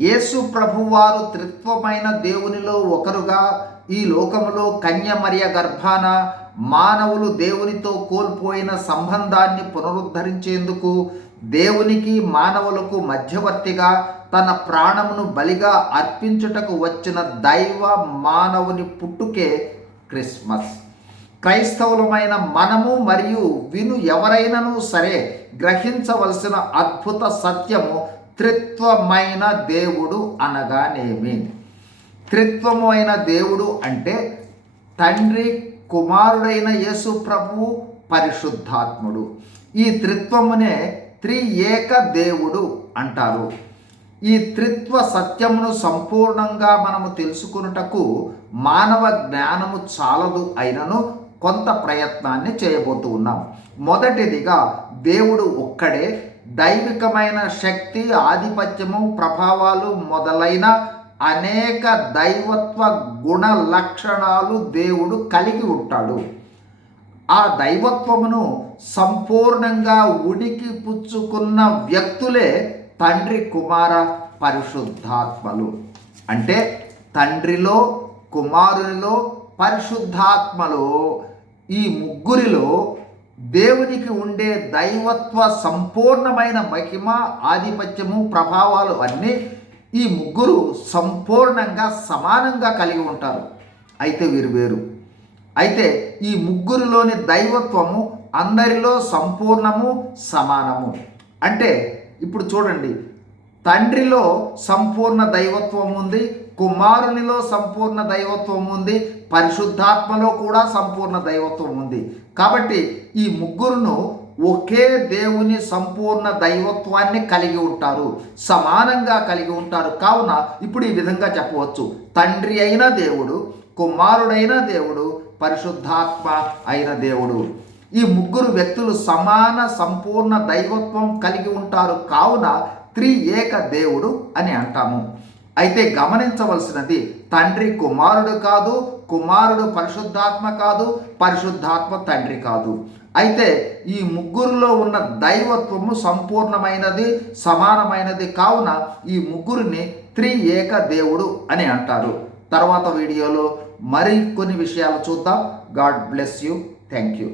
యేసు ప్రభువారు త్రిత్వమైన దేవునిలో ఒకరుగా ఈ లోకములో కన్యమర్య గర్భాన మానవులు దేవునితో కోల్పోయిన సంబంధాన్ని పునరుద్ధరించేందుకు దేవునికి మానవులకు మధ్యవర్తిగా తన ప్రాణమును బలిగా అర్పించుటకు వచ్చిన దైవ మానవుని పుట్టుకే క్రిస్మస్. క్రైస్తవులమైన మనము మరియు విను ఎవరైనను సరే గ్రహించవలసిన అద్భుత సత్యము త్రిత్వమైన దేవుడు అనగానేమి? త్రిత్వమైన అయిన దేవుడు అంటే తండ్రి కుమారుడైన యేసు ప్రభువు పరిశుద్ధాత్ముడు. ఈ త్రిత్వమునే ఏక దేవుడు అంటారు. ఈ త్రిత్వ సత్యమును సంపూర్ణంగా మనము తెలుసుకున్నటకు మానవ జ్ఞానము చాలదు అయినను కొంత ప్రయత్నాన్ని చేయబోతూ ఉన్నాం. మొదటిదిగా దేవుడు ఒక్కడే దైవికమైన శక్తి ఆధిపత్యము ప్రభావాలు మొదలైన అనేక దైవత్వ గుణ లక్షణాలు దేవుడు కలిగి ఉంటాడు. ఆ దైవత్వమును సంపూర్ణంగా ఉనికి పుచ్చుకున్న వ్యక్తులే తండ్రి కుమార పరిశుద్ధాత్మలు. అంటే తండ్రిలో కుమారునిలో పరిశుద్ధాత్మలో ఈ ముగ్గురిలో దేవునికి ఉండే దైవత్వ సంపూర్ణమైన మహిమ ఆధిపత్యము ప్రభావాలు అన్నీ ఈ ముగ్గురు సంపూర్ణంగా సమానంగా కలిగి ఉంటారు. అయితే వీరు వేరు. అయితే ఈ ముగ్గురిలోని దైవత్వము అందరిలో సంపూర్ణము సమానము. అంటే ఇప్పుడు చూడండి తండ్రిలో సంపూర్ణ దైవత్వం ఉంది కుమారునిలో సంపూర్ణ దైవత్వం ఉంది పరిశుద్ధాత్మలో కూడా సంపూర్ణ దైవత్వం ఉంది. కాబట్టి ఈ ముగ్గురును ఒకే దేవుని సంపూర్ణ దైవత్వాన్ని కలిగి ఉంటారు సమానంగా కలిగి ఉంటారు. కావున ఇప్పుడు ఈ విధంగా చెప్పవచ్చు. తండ్రి అయిన దేవుడు కుమారుడైన దేవుడు పరిశుద్ధాత్మ అయిన దేవుడు. ఈ ముగ్గురు వ్యక్తులు సమాన సంపూర్ణ దైవత్వం కలిగి ఉంటారు. కావున త్రి ఏక దేవుడు అని అంటాము. అయితే గమనించవలసినది తండ్రి కుమారుడు కాదు కుమారుడు పరిశుద్ధాత్మ కాదు పరిశుద్ధాత్మ తండ్రి కాదు. అయితే ఈ ముగ్గురులో ఉన్న దైవత్వము సంపూర్ణమైనది సమానమైనది కావున ఈ ముగ్గురిని త్రి ఏక దేవుడు అని అంటారు. తర్వాత వీడియోలో మరి కొన్ని విషయాలు చూద్దాం. God bless you. Thank you